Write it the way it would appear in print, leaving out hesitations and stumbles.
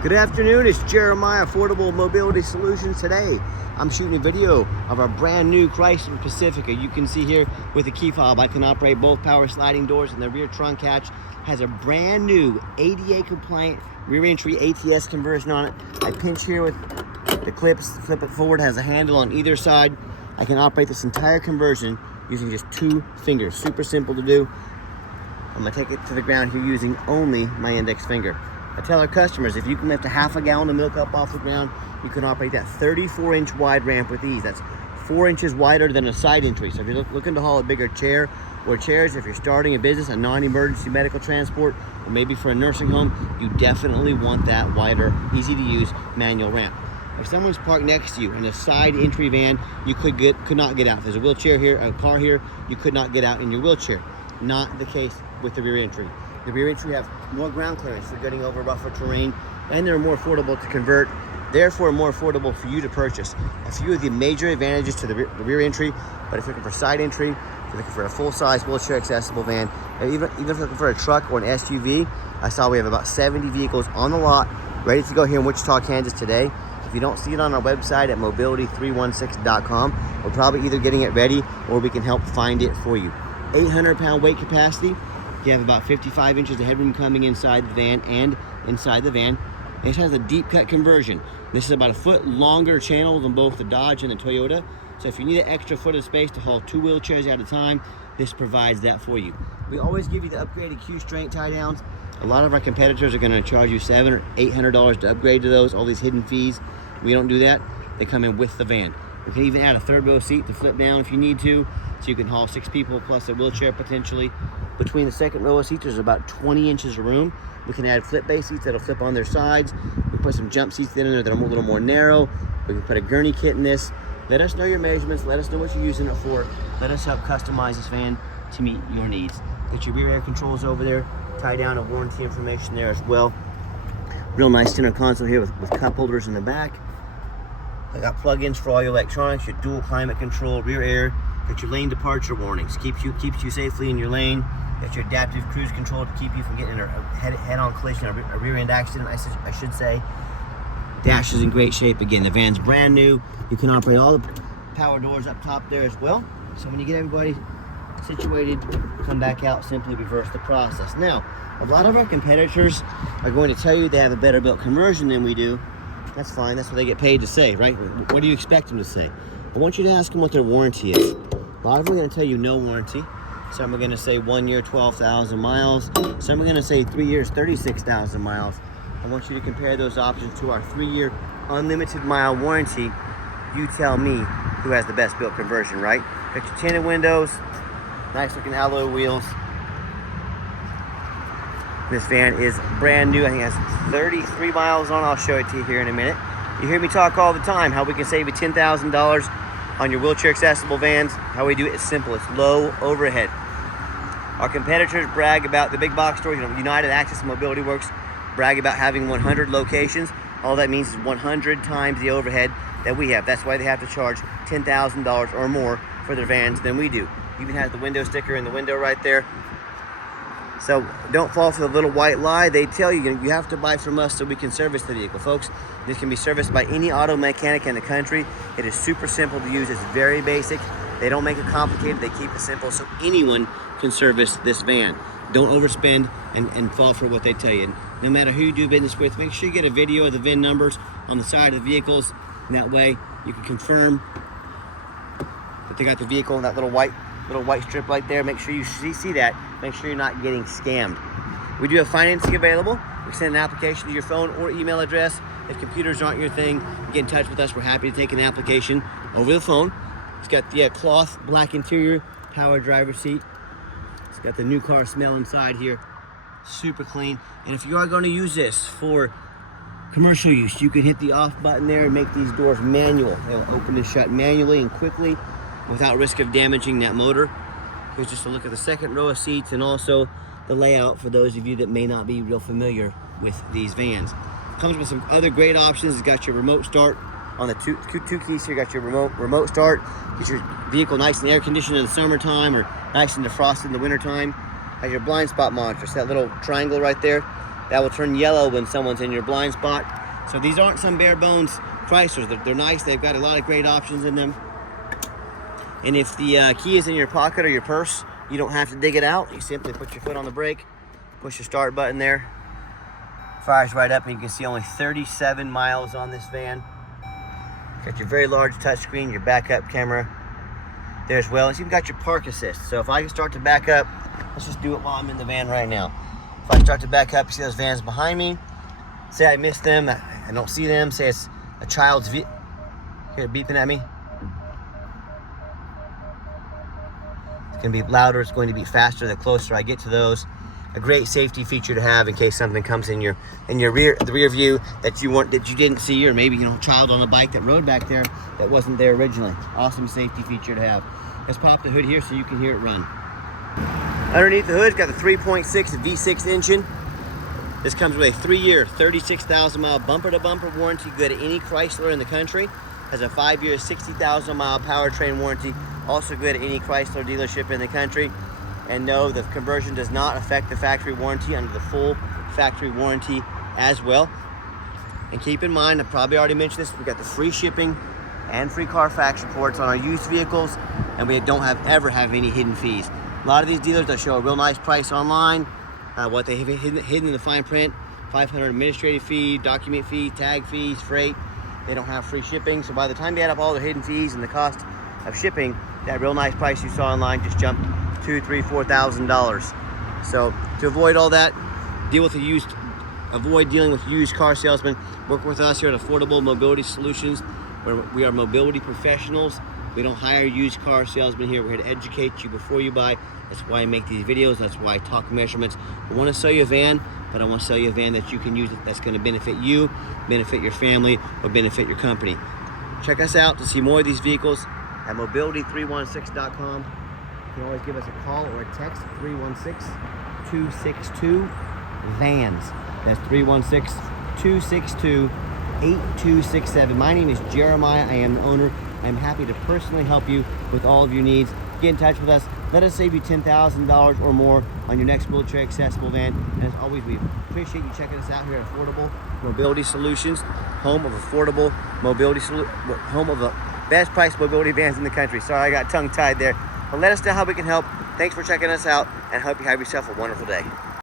Good afternoon, it's Jeremiah, Affordable Mobility Solutions. Today, I'm shooting a video of our brand new Chrysler Pacifica. You can see here with the key fob, I can operate both power sliding doors, and the rear trunk hatch has a brand new ADA compliant rear entry ATS conversion on it. I pinch here with the clips, flip it forward, has a handle on either side. I can operate this entire conversion using just 2 fingers. Super simple to do. I'm gonna take it to the ground here using only my index finger. I tell our customers, if you can lift a half a gallon of milk up off the ground, you can operate that 34-inch wide ramp with ease. That's 4 inches wider than a side entry. So if you're looking to haul a bigger chair or chairs, if you're starting a business, a non-emergency medical transport, or maybe for a nursing home, you definitely want that wider, easy to use manual ramp. If someone's parked next to you in a side entry van, you could not get out. If there's a wheelchair here, a car here, you could not get out in your wheelchair. Not the case with the rear entry. The rear entry have more ground clearance for getting over rougher terrain, and they're more affordable to convert, therefore more affordable for you to purchase. A few of the major advantages to the rear entry, but if you're looking for side entry, if you're looking for a full-size wheelchair accessible van, and even if you're looking for a truck or an SUV, I saw we have about 70 vehicles on the lot ready to go here in Wichita, Kansas today. If you don't see it on our website at mobility316.com, we're probably either getting it ready or we can help find it for you. 800-pound weight capacity. You have about 55 inches of headroom coming inside the van and inside the van. It has a deep cut conversion. This is about a foot longer channel than both the Dodge and the Toyota. So if you need an extra foot of space to haul 2 wheelchairs at a time, this provides that for you. We always give you the upgraded Q-strength tie downs. A lot of our competitors are going to charge you $700 or $800 to upgrade to those, all these hidden fees. We don't do that. They come in with the van. We can even add a third row seat to flip down if you need to, so you can haul 6 people plus a wheelchair potentially. Between the second row of seats, there's about 20 inches of room. We can add flip base seats that'll flip on their sides. We put some jump seats in there that are a little more narrow. We can put a gurney kit in this. Let us know your measurements. Let us know what you're using it for. Let us help customize this van to meet your needs. Get your rear air controls over there. Tie down a warranty information there as well. Real nice center console here with cup holders in the back. I got plug-ins for all your electronics, your dual climate control, rear air. Got your lane departure warnings, keeps you safely in your lane. Got your adaptive cruise control to keep you from getting in a head-on collision, a rear end accident, I should say. Dash is in great shape. Again, the van's brand new. You can operate all the power doors up top there as well. So when you get everybody situated, come back out, simply reverse the process. Now, a lot of our competitors are going to tell you they have a better built conversion than we do. That's fine, that's what they get paid to say, right? What do you expect them to say? I want you to ask them what their warranty is. A lot of them are going to tell you no warranty. Some are going to say 1 year, 12,000 miles. Some are going to say 3 years, 36,000 miles. I want you to compare those options to our 3-year unlimited mile warranty. You tell me who has the best built conversion, right? Got your tinted windows, nice looking alloy wheels. This van is brand new. I think it has 33 miles on. I'll show it to you here in a minute. You hear me talk all the time how we can save you $10,000 on your wheelchair accessible vans. How we do it is simple. It's low overhead. Our competitors brag about the big box stores. United Access and Mobility Works brag about having 100 locations. All that means is 100 times the overhead that we have. That's why they have to charge $10,000 or more for their vans than we do. Even has the window sticker in the window right there. So don't fall for the little white lie. They tell you you have to buy from us so we can service the vehicle. Folks, this can be serviced by any auto mechanic in the country. It is super simple to use. It's very basic. They don't make it complicated. They keep it simple so anyone can service this van. Don't overspend and fall for what they tell you. No matter who you do business with, make sure you get a video of the VIN numbers on the side of the vehicles. And that way you can confirm that they got the vehicle in that little white strip right there. Make sure you see that. Make sure you're not getting scammed. We do have financing available. We send an application to your phone or email address. If computers aren't your thing, get in touch with us. We're happy to take an application over the phone. It's got the cloth black interior, power driver seat. It's got the new car smell inside here. Super clean. And if you are going to use this for commercial use, you can hit the off button there and make these doors manual. They'll open and shut manually and quickly without risk of damaging that motor. Here's just a look at the second row of seats and also the layout for those of you that may not be real familiar with these vans. Comes with some other great options. It's got your remote start on the two keys here. Got your remote start. Get your vehicle nice and air conditioned in the summertime or nice and defrosted in the wintertime. Has your blind spot monitor. It's that little triangle right there. that will turn yellow when someone's in your blind spot. So these aren't some bare bones Chryslers. They're nice. They've got a lot of great options in them. And if the key is in your pocket or your purse, you don't have to dig it out. You simply put your foot on the brake, push the start button there, fires right up, and you can see only 37 miles on this van. Got your very large touchscreen, your backup camera there as well. And you've got your park assist. So if I can start to back up, let's just do it while I'm in the van right now. If I start to back up, you see those vans behind me. Say I missed them, I don't see them. Say it's a child's here beeping at me. It's going to be louder, it's going to be faster the closer I get to those. A great safety feature to have in case something comes in the rear view that you didn't see, or maybe a child on a bike that rode back there that wasn't there originally. Awesome safety feature to have. Let's pop the hood here so you can hear it run. Underneath the hood, it's got the 3.6 V6 engine. This comes with a 3-year, 36,000-mile bumper-to-bumper warranty, good at any Chrysler in the country. Has a 5-year, 60,000-mile powertrain warranty, also good at any Chrysler dealership in the country. And no, the conversion does not affect the factory warranty under the full factory warranty as well. And keep in mind, I probably already mentioned this, we've got the free shipping and free Carfax reports on our used vehicles, and we don't ever have any hidden fees. A lot of these dealers, they'll show a real nice price online, what they have hidden in the fine print, $500 administrative fee, document fee, tag fees, freight. They don't have free shipping, so by the time you add up all the hidden fees and the cost of shipping, that real nice price you saw online just jumped $2,000, $3,000, $4,000. So to avoid all that, avoid dealing with used car salesmen. Work with us here at Affordable Mobility Solutions, where we are mobility professionals. We don't hire used car salesmen here. We're here to educate you before you buy. That's why I make these videos. That's why I talk measurements. I want to sell you a van, but I want to sell you a van that you can use that's going to benefit you, benefit your family, or benefit your company. Check us out to see more of these vehicles at mobility316.com. You can always give us a call or a text, 316-262-VANS. That's 316-262-8267. My name is Jeremiah. I am the owner. I'm happy to personally help you with all of your needs. Get in touch with us. Let us save you $10,000 or more on your next wheelchair accessible van. And as always, we appreciate you checking us out here at Affordable Mobility Solutions, home of affordable mobility, home of the best price mobility vans in the country. Sorry, I got tongue tied there. But let us know how we can help. Thanks for checking us out, and I hope you have yourself a wonderful day.